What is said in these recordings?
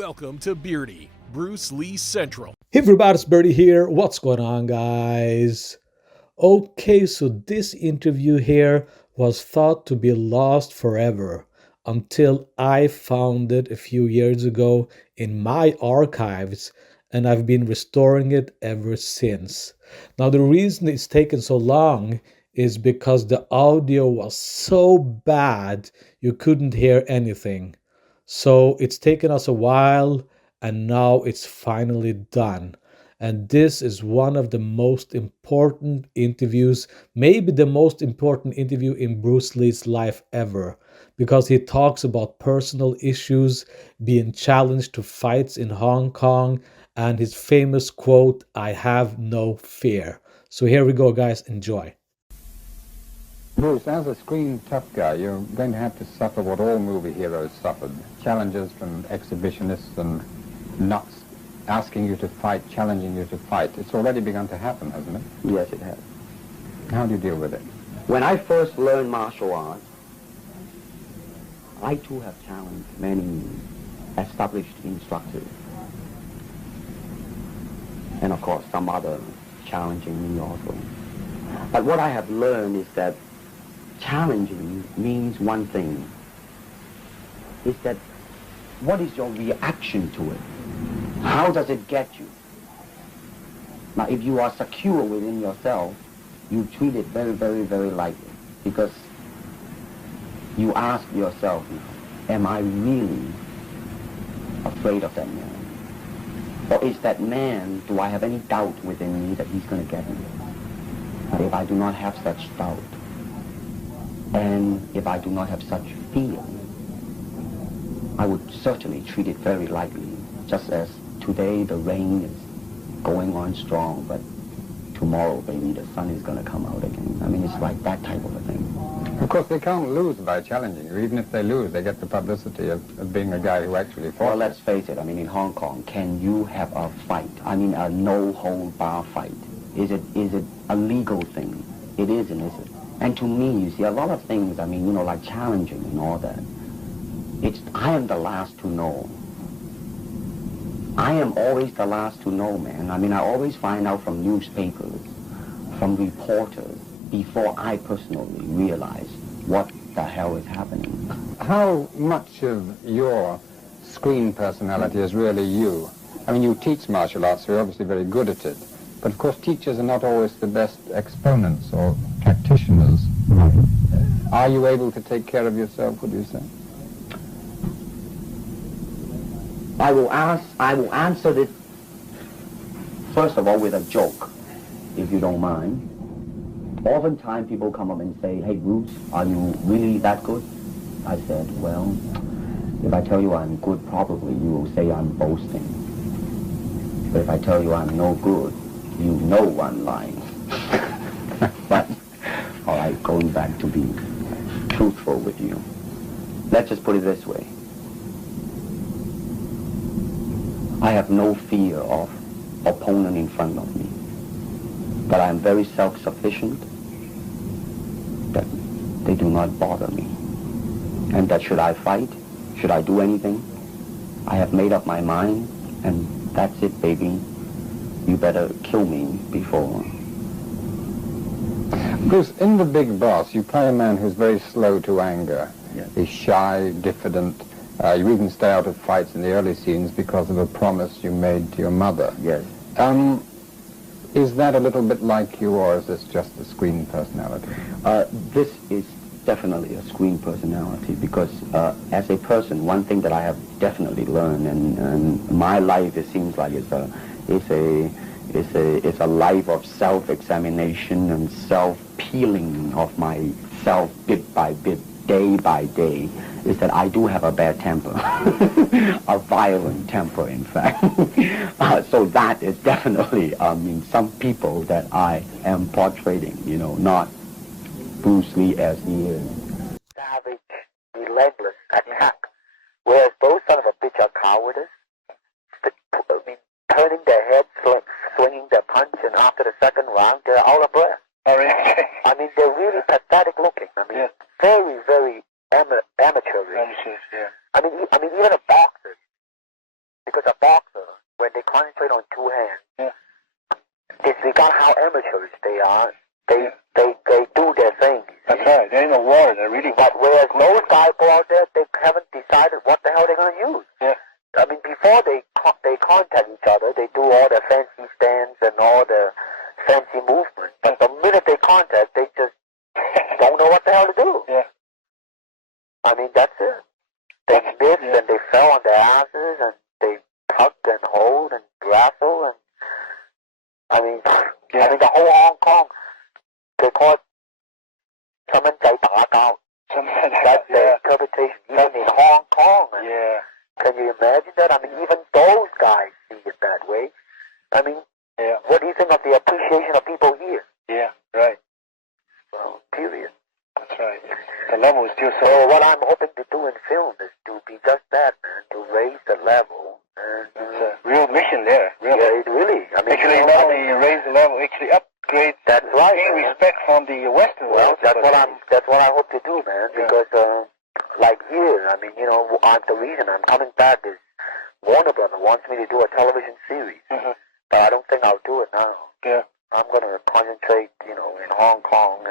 Welcome to Beardy, Bruce Lee Central. Hey everybody, it's Birdie here. What's going on, guys? Okay, so this interview here was thought to be lost forever until I found it a few years ago in my archives, and I've been restoring it ever since. Now, the reason it's taken so long is because the audio was so bad you couldn't hear anything. So it's taken us a while, and now it's finally done. And this is one of the most important interviews, maybe the most important interview in Bruce Lee's life ever, because he talks about personal issues, being challenged to fights in Hong Kong, and his famous quote, "I have no fear." So here we go, guys. Enjoy. Bruce, as a screen tough guy, you're going to have to suffer what all movie heroes suffered. Challenges from exhibitionists and nuts asking you to fight, challenging you to fight. It's already begun to happen, hasn't it? Yes, it has. How do you deal with it? When I first learned martial arts, I too have challenged many established instructors. And of course, some other challenging me also. But what I have learned is that challenging means one thing, is that what is your reaction to it? How does it get you? Now, if you are secure within yourself, you treat it very, very, very lightly, because you ask yourself, am I really afraid of that man? Or is that man, do I have any doubt within me that he's going to get me? But if I do not have such doubt, and if I do not have such fear, I would certainly treat it very lightly, just as today the rain is going on strong, but tomorrow, baby, the sun is going to come out again. I mean, it's like that type of a thing. Of course, they can't lose by challenging you. Even if they lose, they get the publicity of being a guy who actually fought. Well, let's face it, I mean, in Hong Kong, can you have a fight? I mean, a no-hold-bar fight. Is it a legal thing? It isn't, is it? And to me, you see, a lot of things, I mean, like challenging and all that, I am the last to know. I am always the last to know, man. I mean, I always find out from newspapers, from reporters, before I personally realize what the hell is happening. How much of your screen personality is really you? I mean, you teach martial arts, so you're obviously very good at it. But of course, teachers are not always the best exponents or practitioners. Are you able to take care of yourself, would you say? I will answer this, first of all, with a joke, if you don't mind. Oftentimes people come up and say, "Hey, Bruce, are you really that good?" I said, "Well, if I tell you I'm good, probably you will say I'm boasting. But if I tell you I'm no good, you know I'm lying." But, all right, going back to be truthful with you, let's just put it this way. I have no fear of opponent in front of me, but I am very self-sufficient, that they do not bother me. And that should I fight, should I do anything, I have made up my mind, and that's it, baby. You better kill me before. Bruce, in The Big Boss, you play a man who's very slow to anger. Yes. He's shy, diffident. You even stay out of fights in the early scenes because of a promise you made to your mother. Yes. Is that a little bit like you, or is this just a screen personality? This is definitely a screen personality, because as a person, one thing that I have definitely learned, and my life, it seems like it's a life of self-examination and self-peeling of myself bit by bit, day by day, is that I do have a bad temper, a violent temper, in fact. So that is definitely, some people that I am portraying, not Bruce Lee as he is. Savage, relentless attack, whereas those son of a bitch are cowardice. Turning their heads, swinging their punch, and after the second round, they're all abreast. Oh, really? I mean, they're really pathetic looking. I mean, very, very amateur. Amateurs, yeah. I mean, even a boxer a boxer, when they concentrate on two hands, disregard how amateurish they are, they do their thing. That's right. There ain't no war. They're really. But whereas those guys go out there, they haven't decided what the hell they're going to use. Yeah. I mean, before they contact each other, they do all the fancy stands and all the fancy movements. But the minute they contact, they just don't know what the hell to do. Yeah. I mean, that's it. They missed and they fell on their asses and they tugged and hold and wrestle and I mean, the whole Hong Kong, they call it 細蚊仔打交. That's the interpretation, even in Hong Kong. Yeah. Can you imagine that? I mean, even those guys see it that way. I mean, what do you think of the appreciation of people here? Yeah, right. Well, period. That's right. The level is still so... So what I'm hoping to do in film is to be just that, man, to raise the level. And, it's a real mission there, really. Yeah, it really. I mean, actually, not only raise the level, actually upgrade. That's right. Gain respect from the Western world. That's what I hope to do, man. Because, like here, I mean, you know, the reason I'm coming back is Warner Brothers wants me to do a television series, but I don't think I'll do it now. Yeah. I'm going to concentrate, you know, in Hong Kong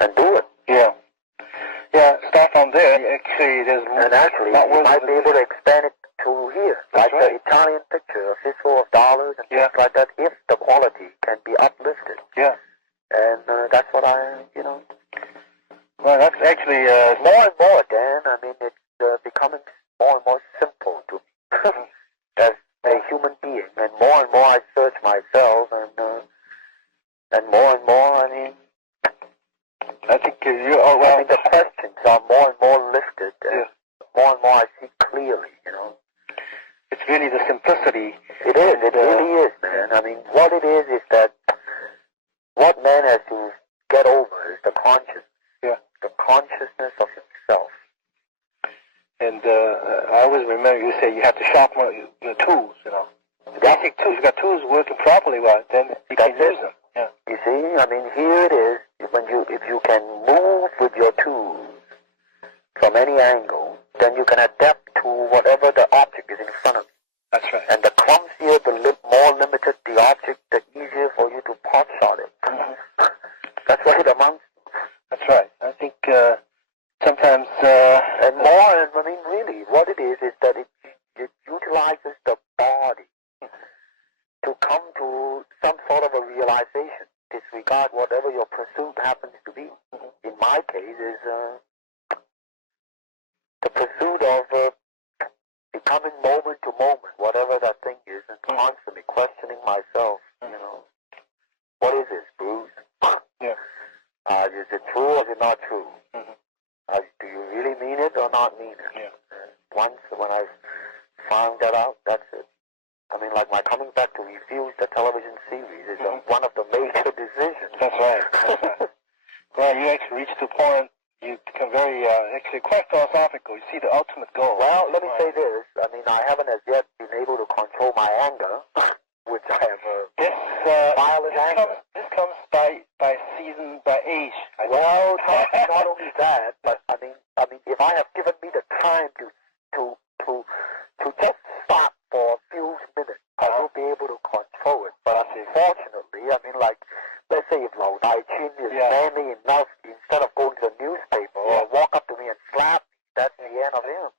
and do it. Yeah. Yeah, start from there. Actually, there's and actually, you might be able to expand it to here, like the Italian picture, A Fistful of Dollars, and things like that, if the quality can be uplifted. Yeah. And that's what I, you know. Well, that's actually more and more, Dan. I mean, it's becoming more and more simple to me as a human being, and more I search myself, and more, I mean. I think you're all well. I mean, the questions are more and more lifted, and more I see clearly, you know. It's really the simplicity. It is, it really is, man. I mean, what it is that what man has to get over is the consciousness. Yeah. The consciousness of himself. And I always remember you say you have to sharpen your tools, you know. The basic tools. You got tools working properly, well, then you can use them. Yeah. You see, I mean, here it is. If you can move with your tools from any angle, then you can adapt to whatever the object is in front of you. That's right. And the clumsier, the more limited the object, the easier for you to pot shot it. That's what it amounts to. That's right. I think sometimes... and more, I mean, really, what it is that it utilizes the body to come to some sort of a realization. Disregard whatever your pursuit happens to be. In my case, is the pursuit of becoming moment to moment, whatever that thing is, and constantly questioning myself. You know, what is this, Bruce? Is it true or is it not true? Do you really mean it or not mean it? Yeah. Once when I found that out, that's it. I mean, like my coming back to refuse the television series is one of the major decisions. That's right. That's right. Well, you actually reach the point, you become very, actually quite philosophical. You see the ultimate goal. Well, let me say this. I mean, I haven't as yet been able to control my anger, which I have violent anger. This comes by season, by age. Well, not only that, but I mean, if I have given me the time to just stop for a few minutes, I will be able to control it. But unfortunately, I mean, like, let's say if 𝘽𝙧𝙪𝙘 is manly enough, instead of going to the newspaper or walk up to me and slap me, that's the end of him.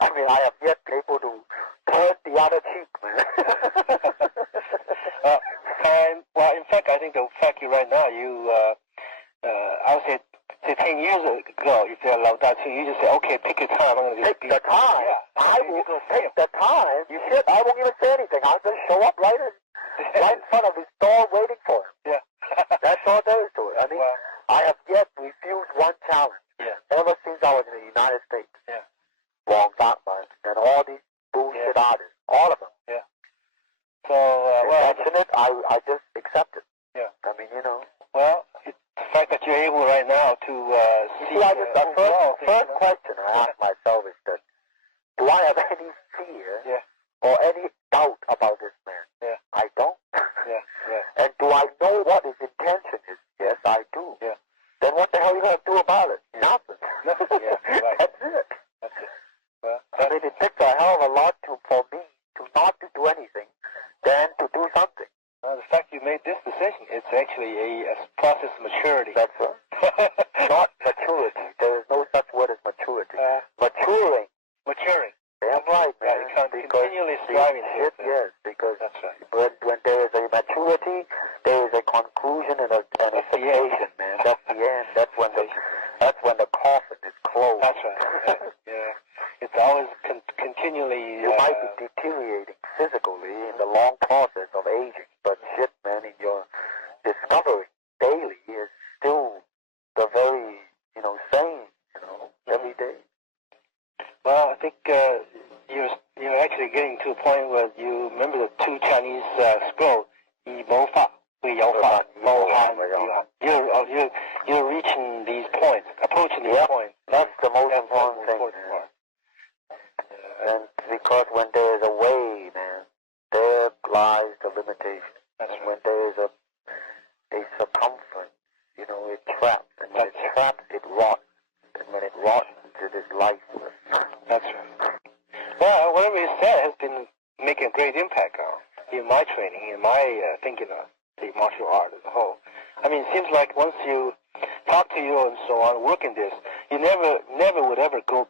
I mean, I have yet been able to turn the other cheek, man. Well, in fact, I think the fact you right now, I would say 10 years ago, if you're 𝘽𝙧𝙪𝙘, you just say, okay, pick your time. I'm going to pick the time? Yeah. I will take the time. You should. I won't even say anything. I'll just show up right in front of his door waiting for him. Yeah. That's all there is to it. I mean, I have yet refused one challenge ever since I was in the United States. Yeah. Wrong Batman and all these bullshit artists, all of them. Yeah. So, mention it, I just accept it. Yeah. I mean, you know. Well, the fact that you're able right now to see... the first question I ask myself is that, do I have any fear or any doubt about this man? Yeah. I don't. Yeah. And do I know what his intention is? Yes, I do. Yeah. Then what the hell are you going to do about it? Nothing. Yeah, right. That's it. That's it. Well, I mean, it Maturing. Maturing. Damn right, man. Yeah, continually striving. Yes, because that's right. when there is a maturity, there is a conclusion and a cessation, man. That's the end. That's when the coffin is closed. That's right. Yeah. It's always continually. You might be deteriorating physically in the long process of aging, but shit, man, in your discovery daily is still the very, same, every day. Well, I think you're actually getting to a point where you remember the two Chinese scrolls, 以谋法, 为有法, 谋汉, you're reaching these points, approaching these points. That's the most important thing. Part. And because when there is a way, man, there lies the limitation. That's right. When there is a circumference, it traps. And when it traps, it rots. And when it rots, it is lifeless. That's right. Well, whatever you said has been making a great impact in my training, in my thinking of the martial art as a whole. I mean, it seems like once you talk to you and so on, work in this, you never would ever go